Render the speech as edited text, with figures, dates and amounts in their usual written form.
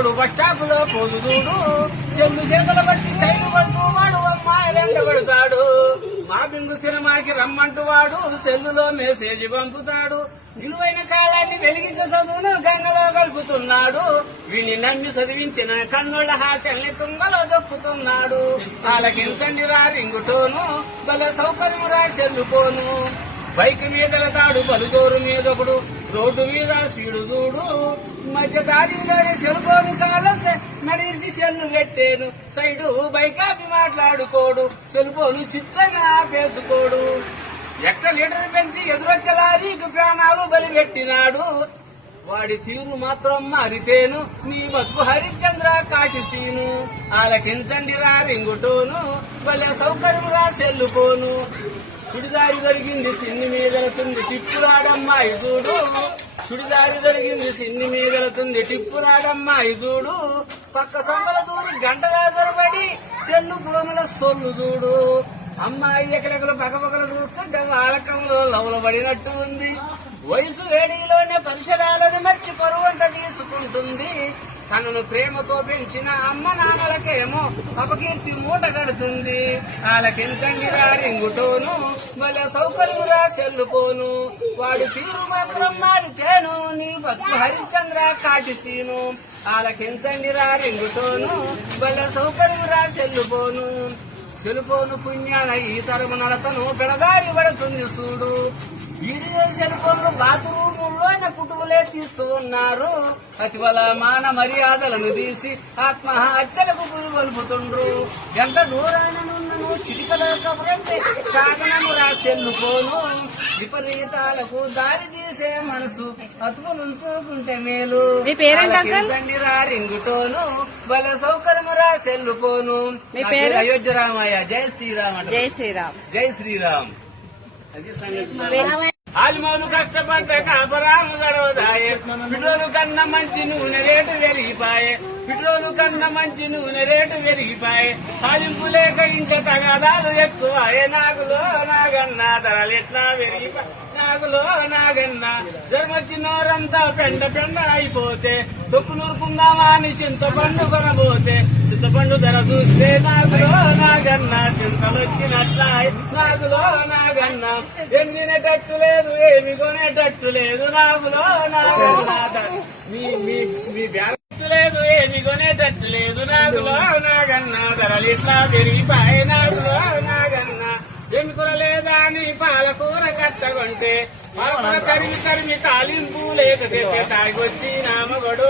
తోడు బస్టాపులో పోదు చూడు చెల్లు చేతులు బట్టి టైలు పడుతూ వాడు అమ్మాయి వెంటబడతాడు. మా బిందు సినిమాకి రమ్మంటూ వాడు సెల్లులో మెసేజ్ పంపుతాడు. విలువైన కాలాన్ని వెలిగించే చదువును గంగలో కలుపుతున్నాడు. వీని నమ్మి చదివించిన కన్నుల హాస్యాల్ని తుంగలో దొక్కుతున్నాడు. ఆలకించండి రా రింగుటోను భలే సౌకర్యం రా సెల్లుకోను. బైక్ మీద వెళ్తాడు పలుదోరు మీదొకడు రోడ్డు మీద స్పీడు చూడు. మధ్య దారిలోనే సెల్ఫోను కాలొస్తే నడిచి సెల్లు పెట్టేను. సైడు బైక్ ఆపి మాట్లాడుకోడు సెల్ఫోను చిత్రంగా ఆపేసుకోడు. లీటర్ పెంచి ఎదురొచ్చే లారీకి ప్రాణాలు బలిపెట్టినాడు. వాడి తీరు మాత్రం మారితేను నీ బతుకు హరిశ్చంద్ర కాటిసీను. ఆలకించండి రా రింగుటోను భలే సౌకర్యం రా సెల్లుకోను. సుడిదారి జరిగింది సిన్ని మీదలుతుంది టిప్పురాడమ్మాయి చూడు. సుడిదారి జరిగింది సిన్ని మీదలుతుంది టిప్పురాడమ్మాయి చూడు. పక్క సొంతల దూరి గంటల దొరబడి సెల్లు భూముల సొల్లు చూడు. అమ్మాయి ఎక్కడెక్కడో పక్కపక్కల చూస్తుంటే ఆలకంలో లవలబడినట్టు ఉంది. వయసు వేడిలోనే పరిసరాలను మర్చి పరువంత తీసుకుంటుంది. తనను ప్రేమతో పెంచిన అమ్మ నాన్నలకేమో అపకీర్తి మూట కడుతుంది. ఆలకించండి రా రింగుటోను భలే సౌకర్యం రా సెల్లుకోను. వాడు తీరు మాత్రం మారితేను నీ బతుకు హరిశ్చంద్ర కాటిసీను. ఆలకించండి రా రింగుటోను భలే సౌకర్యం రా సెల్లుకోను. సెల్ఫోను పుణ్యాన ఈ తరము నడతను పెడదారి పడుతుంది చూడు. వీడియో సెల్ఫోన్లు బాత్రూముల్లోనే పుట్టువులే తీస్తూ ఉన్నారు. అతివల మాన మర్యాదలను తీసి ఆత్మహత్యలకు పురుగొల్పుతుండ్రు. ఎంత దూరాననున్నను చిటికల కబురంటే సాగనము రా సెల్లుకోను. విపరీతాలకు దారి తీసే మనసు అతుకులుంచుకుంటే మేలు. తండ్రి రా రింగుటోను భలే సౌకర్యము రా సెల్లుకోను. అయోధ్య రామయ్య. జై శ్రీరామ్. జై శ్రీరామ్. జై శ్రీరామ్. అది సంగతి. ఆల్మోను కష్టపడ్డ కాపరాము గడవదాయే. పిట్రోలు కన్నా మంచి నూనె రేటు పెరిగిపాయే. పిట్రోలు కన్నా మంచి నూనె రేటు పెరిగిపాయే. తాలింపు లేక ఇంట తగాదాలు ఎక్కువాయే. నాగులో నాగన్నా ధరలెట్లా పెరిగిపాయే. నాగులో నాగన్నా జన్మచ్చినోరంతా పెండ పెండ అయిపోతే తొక్కు నూరుకుందామా అని చింతపండు కొనబోతే చింతపండు ధర చూస్తే నాగులో నాగన్నా చింతలొచ్చినట్లా. నాగులో నాగన్నా ఎండినట్టు లేదు ఏమి కొనేటట్టు లేదు. నాగులో నాగన్నా మీ బ్యాగ్ లేదు ఏమి కొనేటట్టు లేదు. నాగులో నాగన్నా ధరలిట్లా పెరిగిపాయే. నాగులో నాగన్నా ఏమి కొనలేదా అని పాలకూర కట్టగొంటే పాలకూర కరిమి కరిమి తాలింపు లేకపోతే తాగొచ్చి నామగడు.